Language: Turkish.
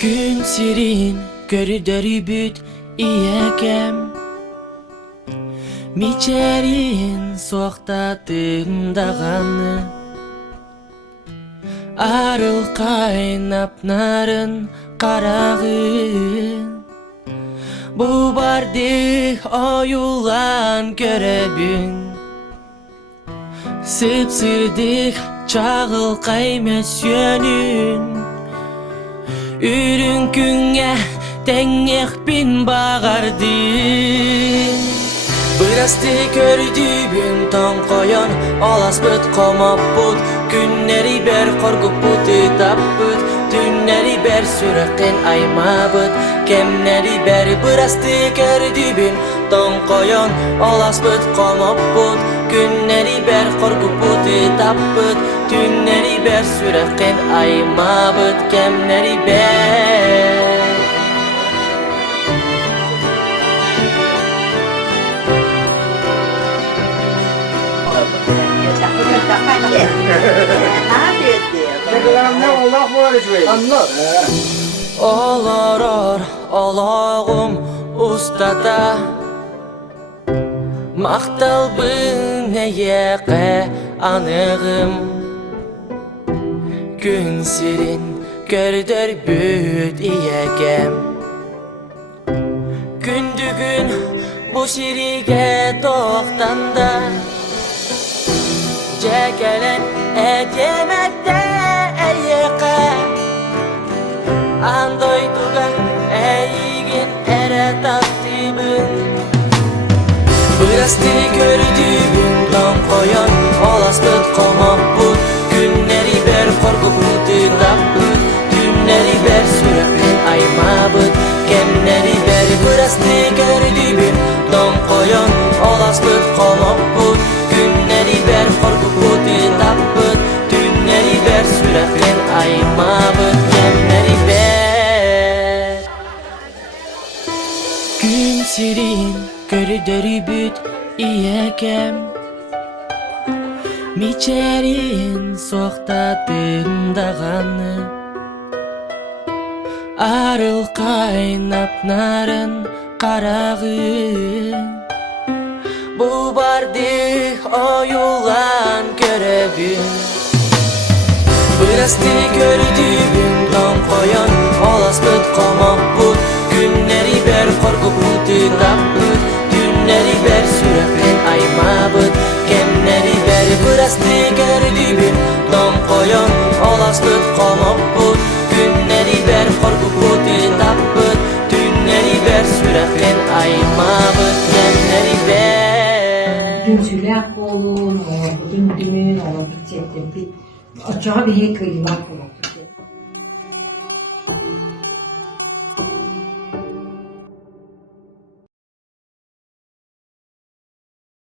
Gün sirin görüdörü büt iyekem Miçerin soğukta dağını Arıl kaynap narın qarağın Bu bardı oyulan görebün Sıpsırdık çağıl kaymes yönün Ürün günge dengek bin bağardın Bırastı gördüğün ton koyan Alas büt komap bud Günleri ber korkup budu tap bud Dünleri ber sürekken ayma bud Kemleri ber bırastı gördüğün ton koyan Alas büt komap bud Günleri ber korkup budu tap bud Dünleri ber sürekken ayma bud Kemleri ber Olaror olağım ustada Maqtal büneyeke anığım Gün sirin gördür büt iyegem Gündügün bu şirige toxtanda Cegelen edemette eyeke Andoyduga eygin ere taktibin Bırastı gördüğün don koyan Olas büt komap bud Günleri ber korkup budu tap bud Dünleri ber sürekli ayma bud Kemleri ber bırastı gördüğün don koyan Olas büt komap bud Günleri ber korkup budu tap bud Dünleri ber sürekli ayma bud Kemleri ber Gün sirin görüdörü büt iyekem Miçerin soğukta dağını Arıl kaynap narın qarağın Bu bardı oyulan görebün Bırastı gördüğün don koyan Olas büt komap bud Günleri ber korkup budu tap bud Dünleri ber sürekli ayma bud Kemleri ber bırastı gördüğün don koyan Olas büt komap bud Günleri ber korkup budu tap bud Dünleri ber sürekli ayma bud Kemleri ber Günsüler bolun, dün dünün, bir açığa bir kıymak olur.